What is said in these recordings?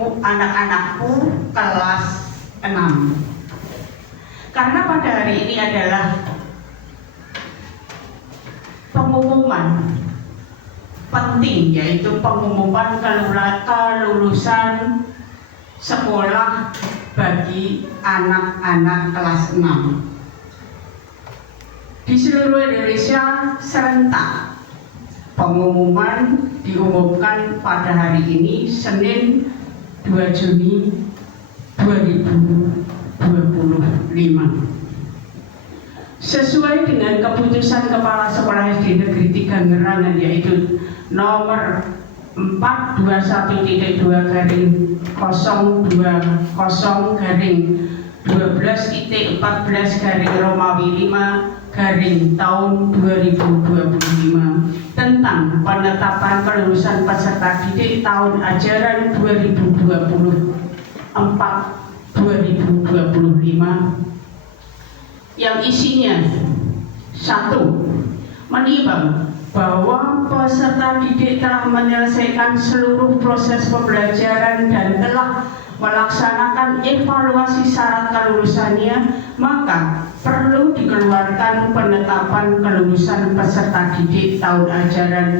anak-anakku kelas 6. Karena pada hari ini adalah pengumuman penting, yaitu pengumuman kelulusan sekolah bagi anak-anak kelas 6 di seluruh Indonesia serentak. Pengumuman diumumkan pada hari ini, Senin 2 Juni 2025. Sesuai dengan keputusan Kepala Sekolah SD Negeri 3 Ngerangan, yaitu nomor 421.20-12/Romawi 5 tahun 2025 tentang penetapan kelulusan peserta didik tahun ajaran 2024-2025 yang isinya: 1. Menimbang bahwa peserta didik telah menyelesaikan seluruh proses pembelajaran dan telah melaksanakan evaluasi syarat kelulusannya, maka perlu dikeluarkan penetapan kelulusan peserta didik tahun ajaran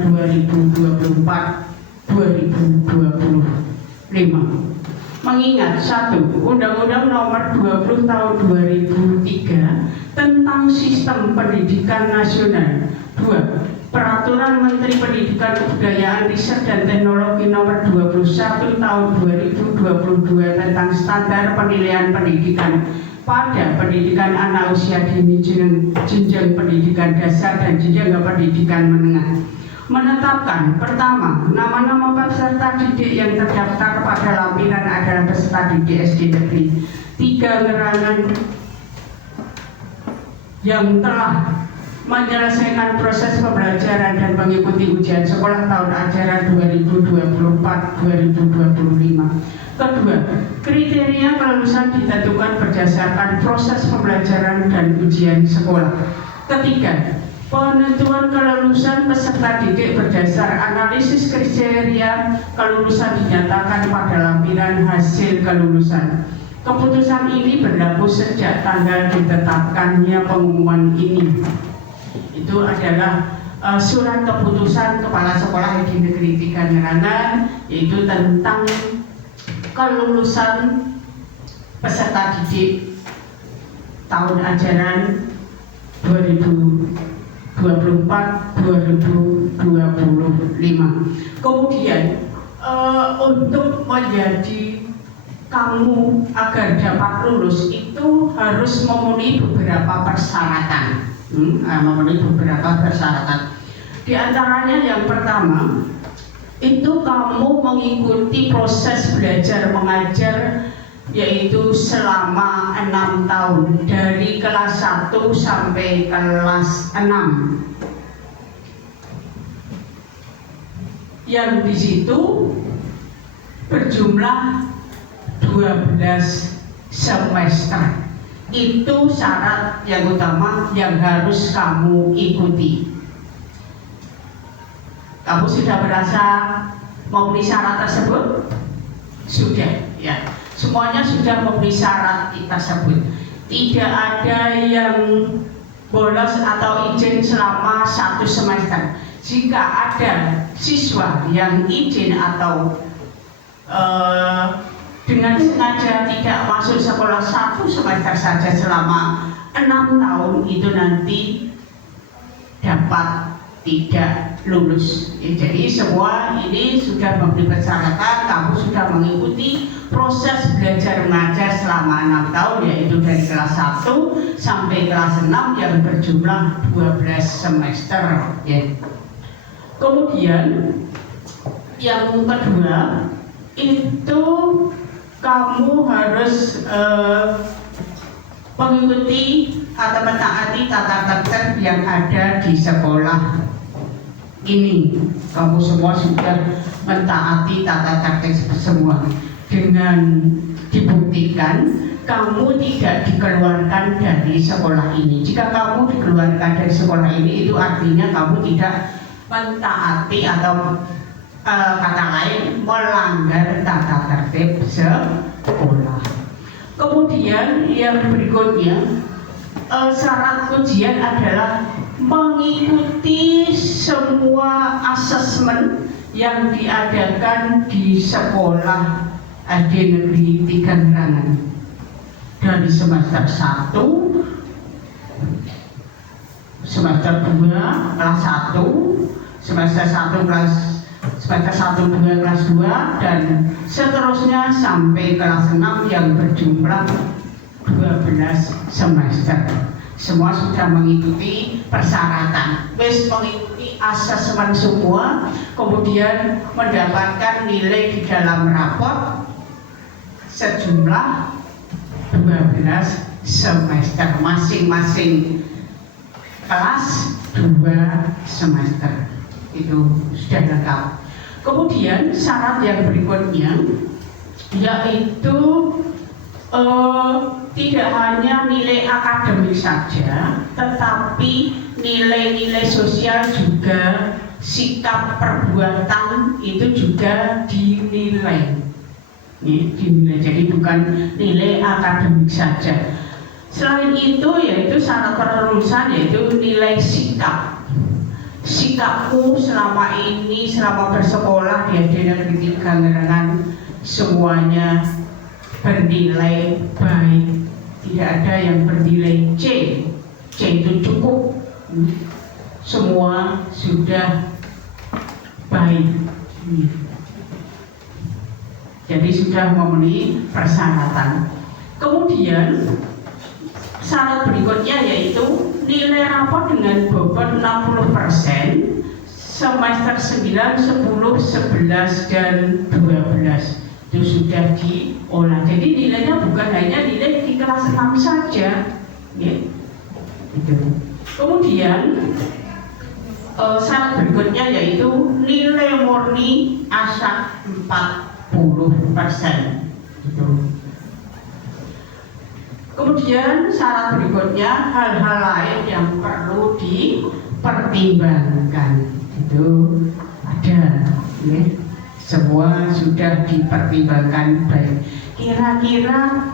2024-2025. Mengingat 1. Undang-Undang Nomor 20 Tahun 2003 tentang Sistem Pendidikan Nasional. 2. Peraturan Menteri Pendidikan Kebudayaan Riset dan Teknologi Nomor 21 Tahun 2022 tentang Standar Penilaian Pendidikan pada pendidikan anak usia dini, jenjang pendidikan dasar dan jenjang pendidikan menengah. Menetapkan: pertama, nama-nama peserta didik yang terdaftar pada lampiran adalah peserta didik SD Negeri 3 Ngerangan yang telah menyelesaikan proses pembelajaran dan mengikuti ujian sekolah tahun ajaran 2024-2025. Kedua, kriteria kelulusan ditentukan berdasarkan proses pembelajaran dan ujian sekolah. Ketiga, penentuan kelulusan peserta didik berdasar analisis kriteria kelulusan dinyatakan pada lampiran hasil kelulusan. Keputusan ini berlaku sejak tanggal ditetapkannya pengumuman ini. Itu adalah surat keputusan Kepala Sekolah di Negeri 3 Ngerangan, yaitu tentang kelulusan peserta didik tahun ajaran 2024-2025. Kemudian untuk menjadi kamu agar dapat lulus itu harus memenuhi beberapa persyaratan. Di antaranya yang pertama itu kamu mengikuti proses belajar mengajar, yaitu selama 6 tahun dari kelas 1 sampai kelas 6. Yang di situ berjumlah 12 semester. Itu syarat yang utama yang harus kamu ikuti. Kamu sudah merasa memenuhi syarat tersebut? Sudah, ya. Semuanya sudah memenuhi syarat tersebut. Tidak ada yang bolos atau izin selama 1 semester. Jika ada siswa yang izin atau dengan sengaja tidak masuk sekolah 1 semester saja selama 6 tahun, itu nanti dapat tidak lulus. Jadi semua ini sudah memberi persyaratan, kamu sudah mengikuti proses belajar mengajar selama 6 tahun, yaitu dari kelas 1 sampai kelas 6 yang berjumlah 12 semester. Ya. Kemudian yang kedua itu kamu harus mengikuti atau mentaati tata tertib yang ada di sekolah ini. Kamu semua sudah mentaati tata tertib semua, dengan dibuktikan kamu tidak dikeluarkan dari sekolah ini. Jika kamu dikeluarkan dari sekolah ini, itu artinya kamu tidak mentaati atau kata lain melanggar tata tertib sekolah. Kemudian yang berikutnya, syarat ujian adalah mengikuti semua asesmen yang diadakan di sekolah SD Negeri Tigangerangan dari semester 1, semester 2 kelas 1, semester 1 kelas semester 1, 2 kelas 2 dan seterusnya sampai kelas 6 yang berjumlah 12 semester. Semua sudah mengikuti persyaratan, mengikuti asesmen semua, kemudian mendapatkan nilai di dalam raport sejumlah 12 semester, masing-masing kelas 2 semester. Itu sudah lengkap. Kemudian syarat yang berikutnya yaitu tidak hanya nilai akademik saja, tetapi nilai-nilai sosial juga, sikap perbuatan itu juga dinilai. Jadi bukan nilai akademik saja. Selain itu yaitu syarat kelulusan yaitu nilai sikap. Sikapmu selama ini, selama bersekolah di SD Negeri Tigangerangan semuanya bernilai baik, tidak ada yang bernilai C. C itu cukup, semua sudah baik. Jadi sudah memenuhi persyaratan. Kemudian syarat berikutnya yaitu nilai rapor dengan bobot 60% semester 9, 10, 11, dan 12 itu sudah diolah. Jadi nilainya bukan hanya nilai di kelas 6 saja ya. Kemudian syarat berikutnya yaitu nilai murni ASAK 40% gitu. Kemudian syarat berikutnya hal-hal lain yang perlu dipertimbangkan itu ada ya. Semua sudah dipertimbangkan baik. Kira-kira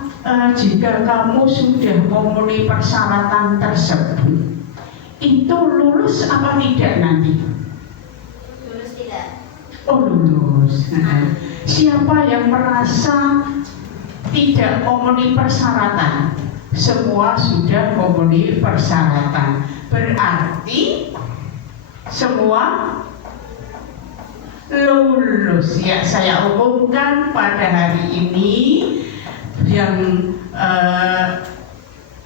jika kamu sudah memenuhi persyaratan tersebut, itu lulus apa tidak nanti? Lulus tidak. Oh lulus. Siapa yang merasa tidak memenuhi persyaratan? Semua sudah memenuhi persyaratan. Berarti semua lulus. Ya, saya umumkan pada hari ini yang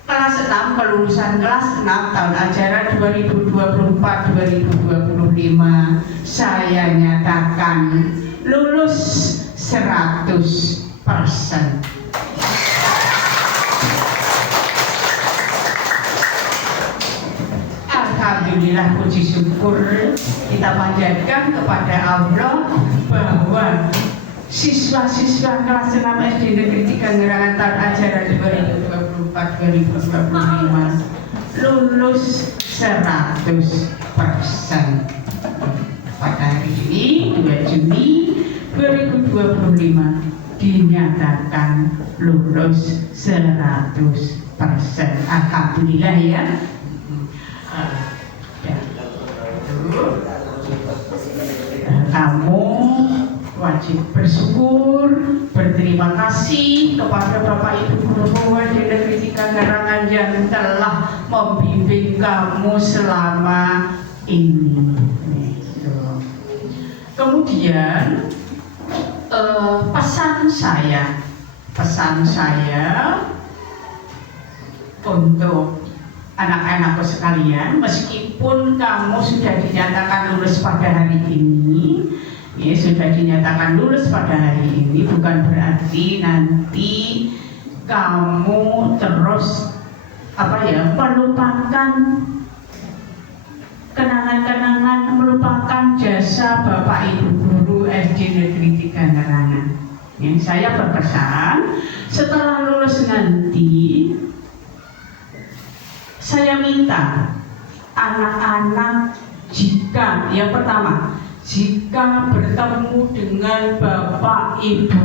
kelas 6, kelulusan kelas 6 tahun ajaran 2024-2025 saya nyatakan lulus 100%. Alhamdulillah, puji syukur kita panjatkan kepada Allah bahwa siswa-siswa kelas 6 SD Negeri Tigangerangan tahun ajaran 2024-2025 lulus 100%. Pada hari ini 2 Juni 2025 dinyatakan lulus 100%. Alhamdulillah ya. Kamu wajib bersyukur, berterima kasih kepada Bapak Ibu guru di Negeri Tigangerangan yang telah membimbing kamu selama ini. Kemudian pesan saya untuk anak-anakku sekalian, meskipun kamu sudah dinyatakan lulus pada hari ini, ya sudah dinyatakan lulus pada hari ini, bukan berarti nanti kamu terus melupakan kenangan-kenangan, melupakan jasa Bapak Ibu guru SD Negeri Tigangerangan. Ya, saya berpesan setelah lulus nanti, saya minta anak-anak jika yang pertama, jika bertemu dengan Bapak Ibu